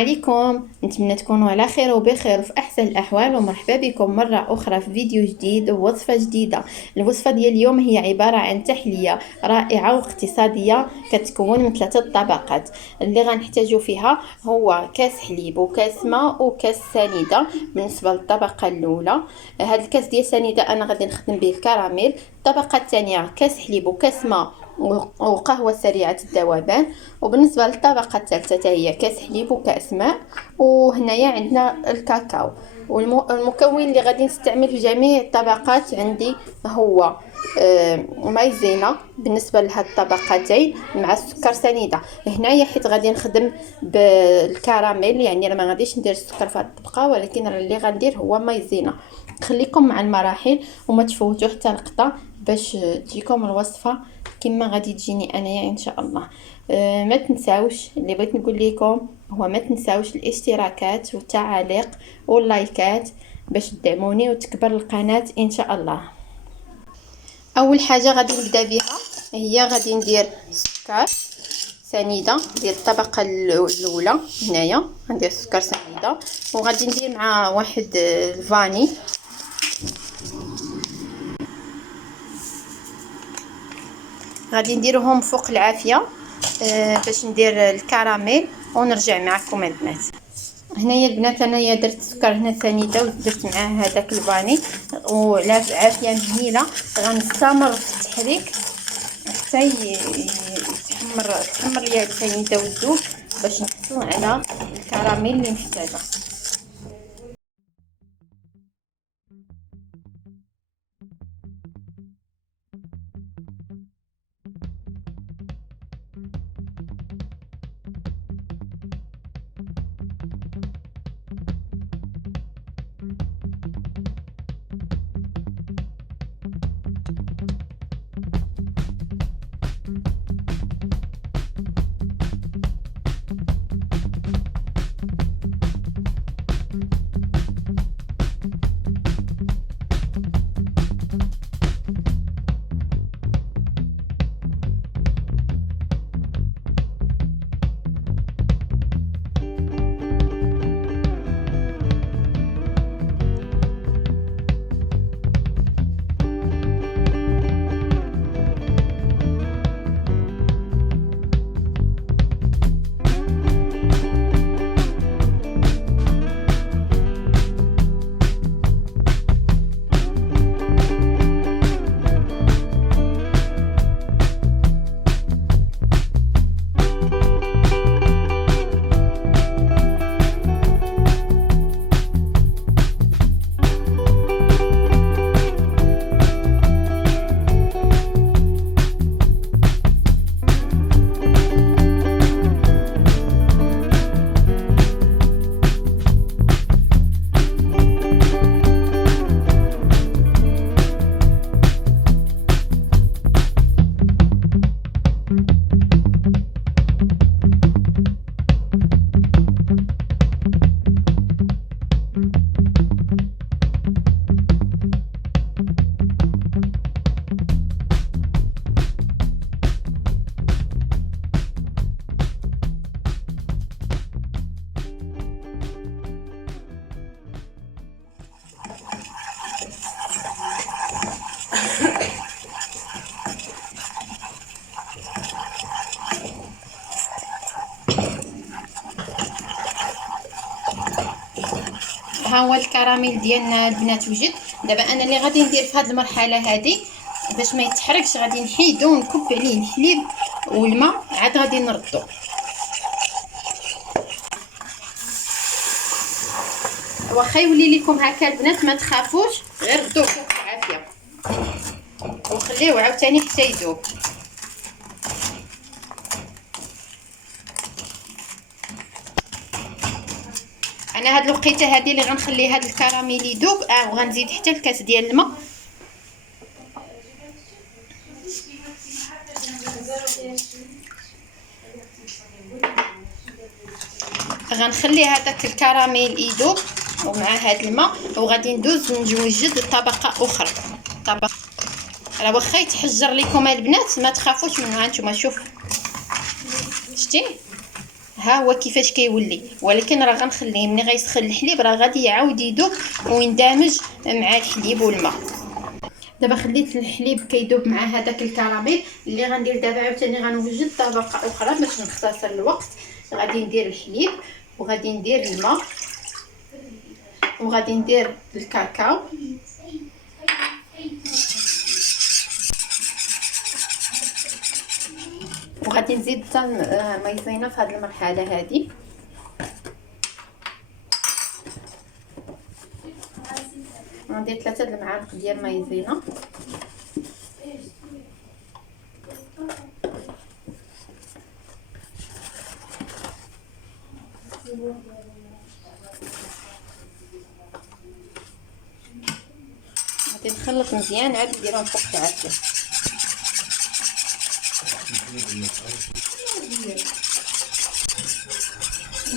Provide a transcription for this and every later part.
عليكم، نتمنى تكونوا على خير وبخير وفي احسن الاحوال، ومرحبا بكم مره اخرى في فيديو جديد ووصفه جديده. الوصفه ديال اليوم هي عباره عن تحليه رائعه واقتصاديه كتكون من 3 طبقات. اللي غنحتاجو فيها هو كاس حليب وكاس ماء وكاس سنيده. بالنسبه للطبقه الاولى، هذا الكاس ديال سنيده انا غادي نخدم به الكراميل. الطبقه الثانيه كاس حليب وكاس ماء وقهوة سريعة الذوبان. وبالنسبة للطبقة الثالثة هي كاس حليب وكاس ماء. وهنايا عندنا الكاكاو. والمكون اللي غادي نستعمل في جميع الطبقات عندي هو مايزينا بالنسبة لهاد الطبقتين مع السكر سنيدة. هنايا حيت غادي نخدم بالكراميل، يعني انا ما غاديش ندير السكر في هاد الطبقة، ولكن اللي غندير هو مايزينا. خليكم مع المراحل وما تفوتوا حتى لقطة باش تجيكم الوصفة كما غادي تجيني انايا ان شاء الله. ما تنساوش، اللي بغيت نقول لكم هو ما تنساوش الاشتراكات والتعاليق واللايكات باش تدعموني وتكبر القناة ان شاء الله. اول حاجة غادي نبدا بها هي غادي ندير سكر سنيده ديال الطبقه الاولى. هنايا غندير سكر سنيده وغادي ندير مع واحد الفاني. غادي نديرهم فوق العافيه باش ندير الكراميل ونرجع معكم البنات. هنايا البنات انايا درت السكر هنا سنيده ودرت معاه هذاك الفاني ولا عافيه مهيله. غنستمر في التحريك حتى تحمر ليا السنيده والذوب باش نحصل على الكراميل اللي محتاجه. ها هو الكراميل ديالنا البنات وجد. دابا انا اللي غادي ندير في هذه المرحله هذه باش ما يتحرقش غادي نحيدو ونكب عليه الحليب والماء عاد غادي نردو. واخا يولي لكم هكا البنات ما تخافوش، غير ردوه فوق العافيه وخليوه عاوتاني حتى يذوب. انا هاد الوقيته هذه اللي غنخلي هاد الكراميل يذوب وغنزيد حتى الكاس ديال الماء. غنخلي هذاك الكراميل يذوب ومع هاد الماء وغادي ندوز نوجد طبقه اخرى. طبقه راه واخا يتحجر لكم البنات ما تخافوش منها. نتوما شوف شتي ها هو كيفاش كيولي، ولكن راه غنخليه ملي غيسخن الحليب راه غادي يعاود يذوب ويندمج مع الحليب والماء. دابا خليت الحليب كيذوب مع هذاك الكراميل. اللي غندير دابا عاوتاني غنوجد طبقه اخرى باش نختصر الوقت. غادي ندير الحليب وغادي ندير الماء وغادي ندير الكاكاو وغادي نزيد حتى مايزينا في هذه المرحله هذه. غندير 3 المعالق ديال مايزينا غادي نخلط مزيان عاد نديرهم فوق العافيه.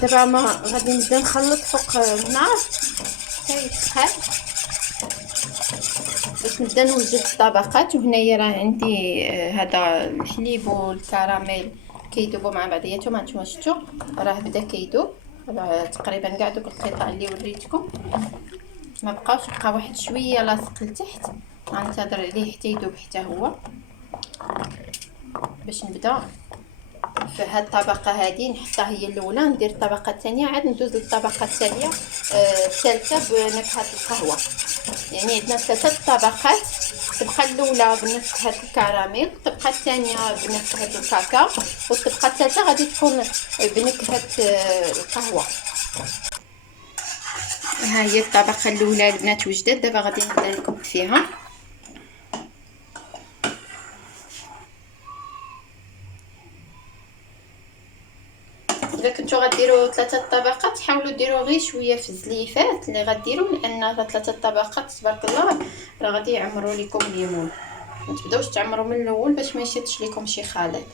دابا ما غادي نبدا نخلط فوق النار حتى يسخن باش نبدا نوجد الطبقات. وهنايا راه عندي هذا الحليب والكراميل كيذوبوا مع بعضياتهم. هانتوما شفتوا راه بدا كيذوب تقريبا كاع دوك القطع اللي وريتكم ما بقاوش، بقى واحد شويه لاصق لتحت. غنتظر عليه حتى يذوب حتى هو باش نبدا في هاد الطبقه هذه نحطها هي الاولى. ندير الطبقه الثانيه عاد ندوز للطبقه الثانيه الثالثه بنكهه القهوه. يعني عندنا 3 طبقات، تبقى الاولى بنكهه الكراميل، تبقى الثانيه بنكهه الكاكاو، وتبقى الثالثه غادي تكون بنكهه القهوه. ها هي الطبقه الاولى البنات وجدت. دابا غادي نبدا نكب فيها. اذا كنتو غديروا 3 طبقات حاولوا ديروا غير شويه في الزليفات اللي غديروا، لان 3 طبقات تبارك الله راه غادي يعمروا لكم الليمون. ما تبداوش تعمروا من الاول باش ما يشدش لكم شي خليط.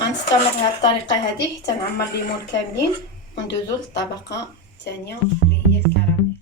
غنستمر بهذه الطريقه هذه حتى نعمر الليمون كاملين وندوزو للطبقه الثانيه اللي هي الكراميل.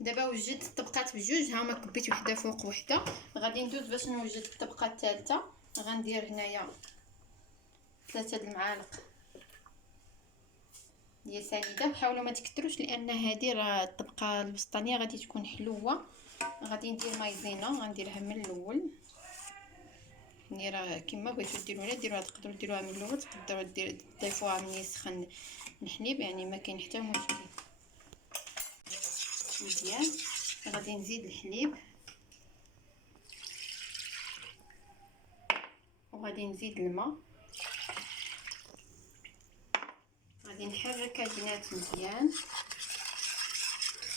دابا وجدت الطبقات بجوج، ها ما كبيت وحده فوق وحده. غادي ندوز باش نوجد الطبقه الثالثه. غندير هنايا 3 المعالق ديال سنيده. وحاولوا ما تكثروش لان هذه راه الطبقه الوسطانيه غادي تكون حلوه. غادي ندير مايزينا غنديرها من الاول. يعني راه كما بغيتو ديروها ديروها، تقدروا ديروها من الاول، تقدروا تضيفوها ملي يسخن الحليب، يعني ما كاين حتى مشكل. مزيان غادي نزيد الحليب وغادي نزيد الماء. غادي نحرك البنات مزيان.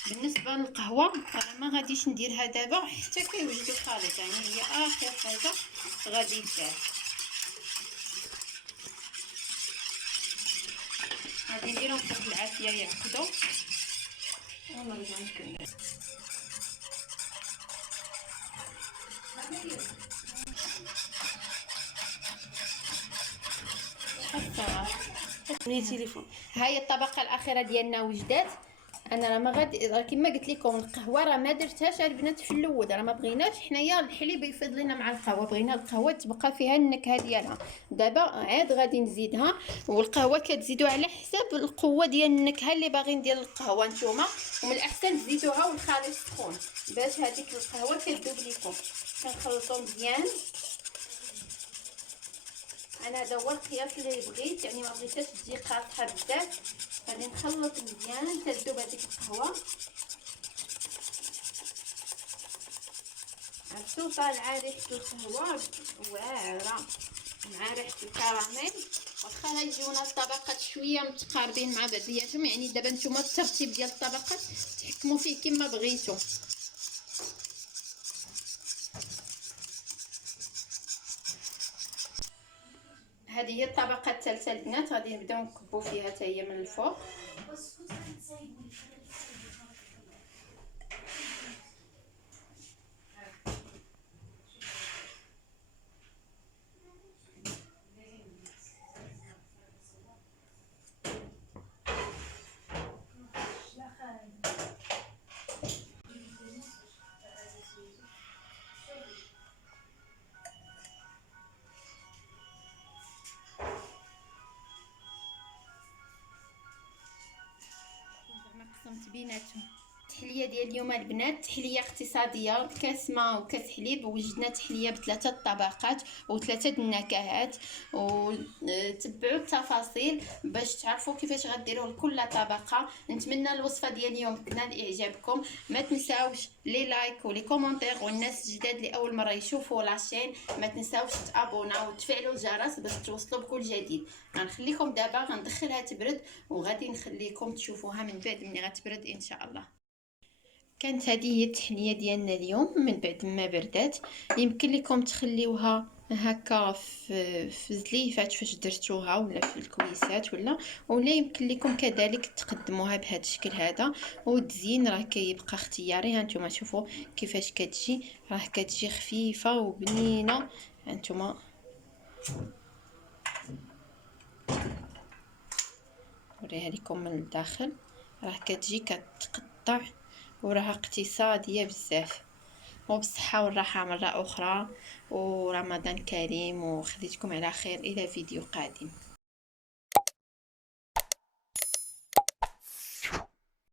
بالنسبه للقهوه انا ما غاديش نديرها دابا حتى كيوجد الخليط، يعني هي اخر حاجه غادي ندير. غادي نديرهم فوق العافيه يعقدوا. ونرجع نكمل. لي تليفون. هاي الطبقه الاخيره ديالنا وجدات. انا راه ما غادي، راه كما قلت لكم القهوه راه ما درتهاش البنات في الاول، راه ما بغيناش حنايا الحليب يفيض لنا مع القهوه، بغينا القهوه تبقى فيها النكهه ديالها. دابا عاد غادي نزيدها، والقهوه كتزيدوا على حساب القوه ديال النكهه اللي باغيين ديال القهوه نتوما، ومن الاحسن تزيدوها والخليط سخون باش هذيك القهوه كتذوب لكم. كنخلطوا مزيان. انا هذا هو القياس اللي بغيت، يعني ما بغيتهاش تجي قاصحه بزاف. غادي نخلط مزيان تذوب هذيك القهوه. عرفتو طالعه ريحه القهوه واعره مع ريحه الكراميل. واخا غيجيونا الطبقات شويه متقاربين مع بعضياتهم، يعني دابا نتوما الترتيب ديال الطبقات تحكموا فيه كما بغيتو. هذه هي الطبقه الثالثه البنات، غادي نبداو نكبوا فيها حتى هي من الفوق. قسمت بيناتهم. التحليه ديال اليوم البنات تحليه اقتصاديه، كاس ماء وكاس حليب، وجدنا تحليه بثلاثه طبقات وثلاثه النكهات. وتبعوا التفاصيل باش تعرفوا كيفاش غديروا لكل طبقه. نتمنى الوصفه ديال اليوم تنال اعجابكم. ما تنساوش لي لايك ولي كومونتير، والناس الجداد اللي اول مره يشوفوا لاشين ما تنساوش تابوناو وتفعلوا الجرس باش توصلوا بكل جديد. غنخليكم دابا غندخلها تبرد، وغادي نخليكم تشوفوها من بعد ملي غتبرد ان شاء الله. كانت هذه هي التحليه ديالنا اليوم من بعد ما بردات. يمكن لكم تخليوها هكا في زليفات فاش درتوها، ولا في الكويسات، ولا يمكن لكم كذلك تقدموها بهذا الشكل هذا. والتزيين راه كيبقى اختياري. هانتوما شوفوا كيفاش كتجي، راه كتجي خفيفه وبنينه. هانتوما نوريها لكم من الداخل، راه كتجي كتقطع وراها اقتصاديه بزاف. وبالصحه والراحه مره اخرى، ورمضان كريم، وخليتكم على خير الى فيديو قادم.